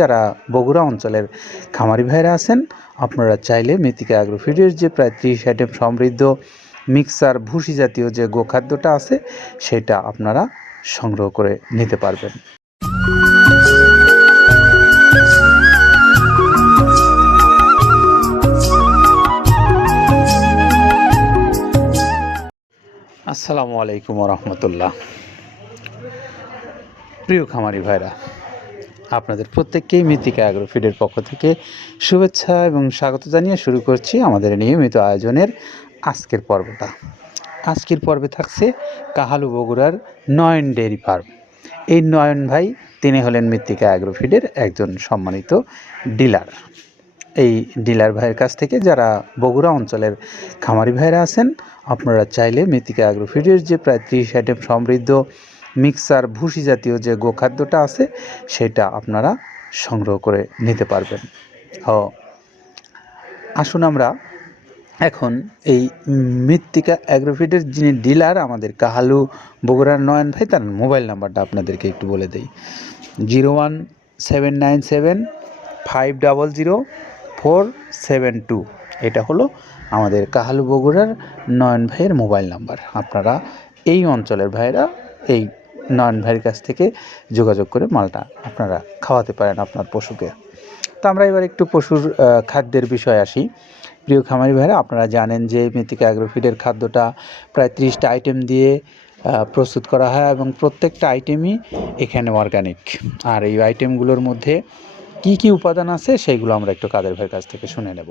যারা বগুড়া অঞ্চলের খামারি ভাইরা আছেন, আপনারা চাইলে মৃত্তিকা অ্যাগ্রোফিডের যে প্রায় ত্রিশ আইটেম সমৃদ্ধ মিক্সার ভুসি জাতীয় যে গোখাদ্যটা আছে, সেটা আপনারা সংগ্রহ করে নিতে পারবেন। আসসালামু আলাইকুম রহমতুল্লাহ। প্রিয় খামারি ভাইরা আপনাদের প্রত্যেককেই মৃত্তিকা অ্যাগ্রোফিডের পক্ষ থেকে শুভেচ্ছা এবং স্বাগত জানিয়ে শুরু করছি আমাদের নিয়মিত আয়োজনের আজকের পর্বটা। আজকের পর্বে থাকছে কাহালু বগুড়ার নয়ন ডেয়ারি ফার্ম। এই নয়ন ভাই, তিনি হলেন মৃত্তিকা অ্যাগ্রোফিডের একজন সম্মানিত ডিলার। এই ডিলার ভাইয়ের কাছ থেকে যারা বগুড়া অঞ্চলের খামারি ভাইরা আছেন, আপনারা চাইলে মৃত্তিকা অ্যাগ্রোফিডের যে প্রায় ত্রিশ আইটেম সমৃদ্ধ মিক্সার ভুসি জাতীয় যে গোখাদ্যটা আছে, সেটা আপনারা সংগ্রহ করে নিতে পারবেন। ও আসুন আমরা এখন এই মৃত্তিকা অ্যাগ্রোফিটের যিনি ডিলার আমাদের কাহালু বগুড়ার নয়ন ভাই, তার মোবাইল নাম্বারটা আপনাদেরকে একটু বলে দেই। Zero one seven nine seven five double zero four seven two. এটা হলো আমাদের কাহালু বগুড়ার নয়ন ভাইয়ের মোবাইল নাম্বার। আপনারা এই অঞ্চলের ভাইয়েরা এই নয়ন ভাইয়ের কাছ থেকে যোগাযোগ করে মালটা আপনারা খাওয়াতে পারেন আপনার পশুকে। তো আমরা এবার একটু পশুর খাদ্যের বিষয়ে আসি। প্রিয় খামারি ভাইরা আপনারা জানেন যে মৃত্তিকা অ্যাগ্রোফিডের খাদ্যটা প্রায় ত্রিশটা আইটেম দিয়ে প্রস্তুত করা হয় এবং প্রত্যেকটা আইটেমই এখানে অর্গানিক আর এই আইটেমগুলোর মধ্যে কি কি উপাদান আছে সেইগুলো আমরা একটু কাদের ভাইয়ের কাছ থেকে শুনে নেব।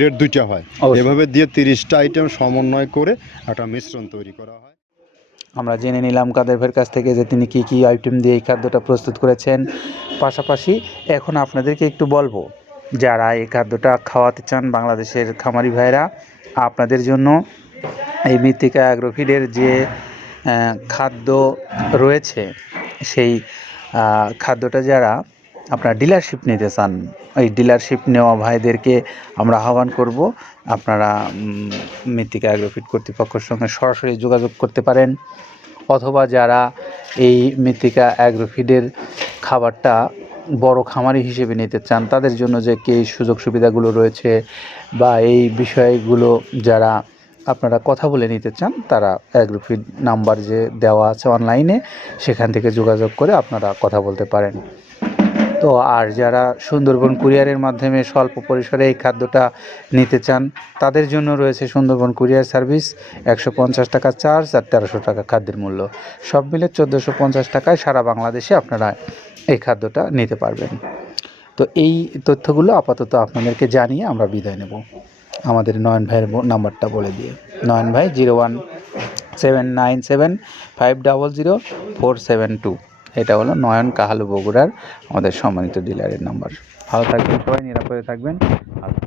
গ্রেড দুইটা হয়। এভাবে দিয়ে তিরিশটা আইটেম সমন্বয় করে একটা মিশ্রণ তৈরি করা হয়। আমরা জেনে নিলাম কাদের কাছ থেকে যে তিনি কি কি আইটেম দিয়ে এই খাদ্যটা প্রস্তুত করেছেন। পাশাপাশি এখন আপনাদেরকে একটু বলব যারা এই খাদ্যটা খাওয়াতে চান বাংলাদেশের খামারি ভাইরা আপনাদের জন্য এই মৃত্তিকা অ্যাগ্রোফিডের যে খাদ্য রয়েছে সেই খাদ্যটা যারা আপনার ডিলারশিপ নিতে চান এই ডিলারশিপ নেওয়া ভাইদেরকে আমরা আহ্বান করব। আপনারা মৃত্তিকা অ্যাগ্রোফিট কর্তৃপক্ষের সঙ্গে সরাসরি যোগাযোগ করতে পারেন। অথবা যারা এই মৃত্তিকা অ্যাগ্রোফিডের খাবারটা বড় খামারি হিসেবে নিতে চান, তাদের জন্য যে কি সুযোগ সুবিধাগুলো রয়েছে বা এই বিষয়গুলো যারা আপনারা কথা বলে নিতে চান, তারা অ্যাগ্রোফিড নাম্বার যে দেওয়া আছে অনলাইনে, সেখান থেকে যোগাযোগ করে আপনারা কথা বলতে পারেন। তো আর যারা সুন্দরবন কুরিয়ারের মাধ্যমে স্বল্প পরিসরে এই খাদ্যটা নিতে চান, তাদের জন্য রয়েছে সুন্দরবন কুরিয়ার সার্ভিস, একশো পঞ্চাশ টাকা চার্জ আর তেরোশো টাকা খাদ্যের মূল্য। সব মিলে চোদ্দোশো পঞ্চাশ টাকায় সারা বাংলাদেশে আপনারা এই খাদ্যটা নিতে পারবেন। তো এই তথ্যগুলো আপাতত আপনাদেরকে জানিয়ে আমরা বিদায় নেব। আমাদের নয়ন ভাইয়ের নাম্বারটা বলে দিয়ে। নয়ন ভাই, zero one seven nine seven five double zero four seven two. এটা হলো নয়ন কাহালু বগুড়ার আমাদের সম্মানিত ডিলারের নাম্বার। ভালো থাকবেন সবাই, নিরাপদে থাকবেন। আর